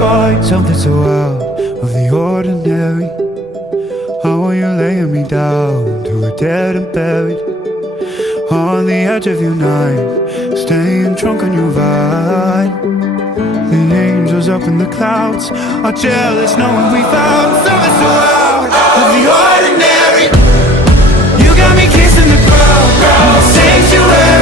find something so out of the ordinary. How are you laying me down to a dead and buried? On the edge of your night, staying drunk on your vine. The angels up in the clouds are jealous knowing we found something so out of the ordinary. You got me kissing the ground in the sanctuary.